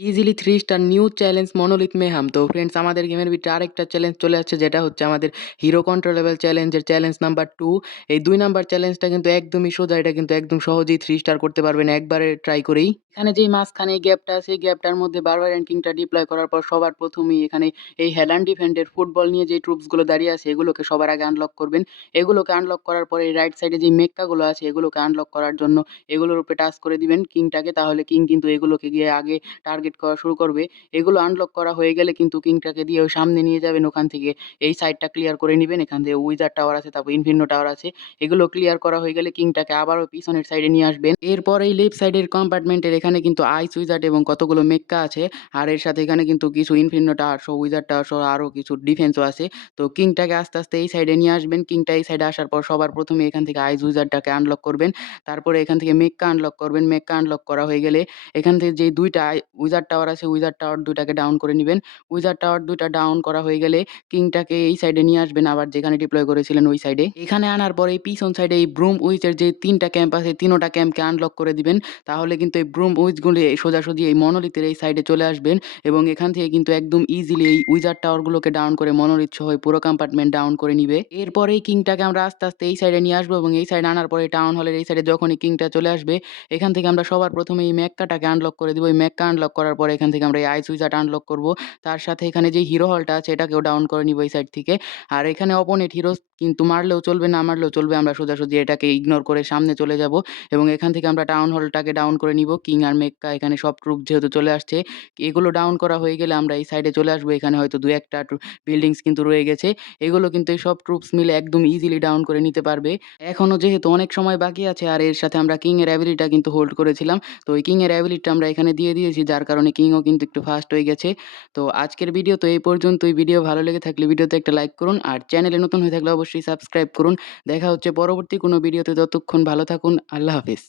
Easily three star new challenge monolith mayhem. তো friends আমাদের গেমের ভিতরে আরেকটা চ্যালেঞ্জ চলে আসছে, যেটা হচ্ছে আমাদের হিরো কন্ট্রোলেবল চ্যালেঞ্জের চ্যালেঞ্জ নাম্বার টু এই দুই নাম্বার চ্যালেঞ্জটা কিন্তু একদমই সোজা। এটা কিন্তু একদম সহজেই থ্রি স্টার করতে পারবেন, একবারে ট্রাই করেই। এখানে যেই মাঝখানে এই গ্যাপটা এই গ্যাপটার মধ্যে বারবার কিংটা ডিপ্লয় করার পর সবার প্রথমেই এখানে এই হেলান ডিফেন্ডের ফুটবল নিয়ে যেই ট্রুপসগুলো দাঁড়িয়ে আছে, এগুলোকে সবার আগে আনলক করবেন। এগুলোকে আনলক করার পরে রাইট সাইডে যেই মেক্কাগুলো আছে, এগুলোকে আনলক করার জন্য এগুলোর উপরে টাচ করে দিবেন কিংটাকে তাহলে কিং কিন্তু এগুলোকে গিয়ে আগে টার্গেট করা শুরু করবে। এগুলো আনলক করা হয়ে গেলে কিন্তু কিংটাকে দিয়ে ওই সামনে নিয়ে যাবেন ওখান থেকে এই সাইডটা ক্লিয়ার করে নেবেন এখান থেকে উইজার টাওয়ার আছে তারপর ইনফিনিটো টাওয়ার আছে। এগুলো ক্লিয়ার করা হয়ে গেলে কিংটাকে আবারও পিছনের সাইডে নিয়ে আসবেন। এরপর এই লেফট সাইডের কম্পার্টমেন্টের এখানে কিন্তু আইস উইজার্ড এবং কতগুলো মেক্কা আছে। আর এর সাথে এখানে কিন্তু কিছু ইনফিনিটো টাওয়ার সহ উইজার টাওয়ার সহ আরও কিছু ডিফেন্সও আছে। তো কিংটাকে আস্তে, আস্তে এই সাইডে নিয়ে আসবেন। কিংটা এই সাইডে আসার পর সবার প্রথমে এখান থেকে আইস উইজার্ডটাকে আনলক করবেন। তারপরে এখান থেকে মেক্কা আনলক করবেন। মেক্কা আনলক করা হয়ে গেলে এখান থেকে যেই ২ উইজার্ড টাওয়ার আছে উইজার টাওয়ার ২ টাকে ডাউন করে নিবেন। উইজার টাওয়ার ২ টা ডাউন করা হয়ে গেলে কিংটাকে এই সাইডে নিয়ে আসবেন আবার যেখানে ডিপ্লয় করেছিলেন ওই সাইডে। এখানে আনার পরে পিছন সাইডে এই ব্রুম উইচের যে তিনটা ক্যাম্প আছে ৩ টা ক্যাম্পকে আনলক করে দিবেন। তাহলে কিন্তু এই ব্রুম উইচগুলি সোজাসুজি এই মনোলিথের এই সাইডে চলে আসবেন এবং এখান থেকে কিন্তু একদম ইজিলি এই উইজার টাওয়ারগুলোকে ডাউন করে মনোলিথ সহ পুরো কম্পার্টমেন্ট ডাউন করে নিবে। এরপরে এই কিংটাকে আমরা আস্তে, আস্তে এই সাইডে নিয়ে আসব এবং এই সাইডে আনার পরে টাউন হলের এই সাইডে যখনই কিংটা চলে আসবে এখান থেকে আমরা সবার প্রথমে এই মেক্কাটাকে আনলক করে দিব। এই মেক্কা আনলক করার পরে এখান থেকে আমরা এই আইস উইজার্ড আনলক করব, তার সাথে এখানে যে হিরো হলটা আছে, এটাকেও ডাউন করে নিব এই সাইড থেকে। আর এখানে অপোনেট হিরোস কিন্তু মারলেও চলবে, না মারলেও চলবে। আমরা সোজাসুজি এটাকে ইগনোর করে সামনে চলে যাব এবং এখান থেকে আমরা টাউন হলটাকে ডাউন করে নিব। কিং আর মেক্কা এখানে সব ট্রুপ যেহেতু চলে আসছে, এগুলো ডাউন করা হয়ে গেলে আমরা এই সাইডে চলে আসব। এখানে হয়তো দু একটা বিল্ডিংস কিন্তু রয়ে গেছে। এগুলো কিন্তু এই সব ট্রুপস মিলে একদম ইজিলি ডাউন করে নিতে পারবে। এখনও যেহেতু অনেক সময় বাকি আছে, আর এর সাথে আমরা কিংয়ের এর অ্যাবিলিটিটা কিন্তু হোল্ড করেছিলাম। তো ওই কিংয়ের এর অ্যাবিলিটিটা আমরা এখানে দিয়ে দিয়েছি, যার কারণে কিংও কিন্তু একটু ফাস্ট হয়ে গেছে। তো আজকের ভিডিও তো এই পর্যন্তই। ভিডিও ভালো লেগে থাকলে ভিডিওতে একটা লাইক করুন, আর চ্যানেলে নতুন হয়ে থাকলে অবশ্যই সাবস্ক্রাইব করুন। দেখা হচ্ছে পরবর্তী কোনো ভিডিওতে ততক্ষণ ভালো থাকুন। আল্লাহ হাফেজ।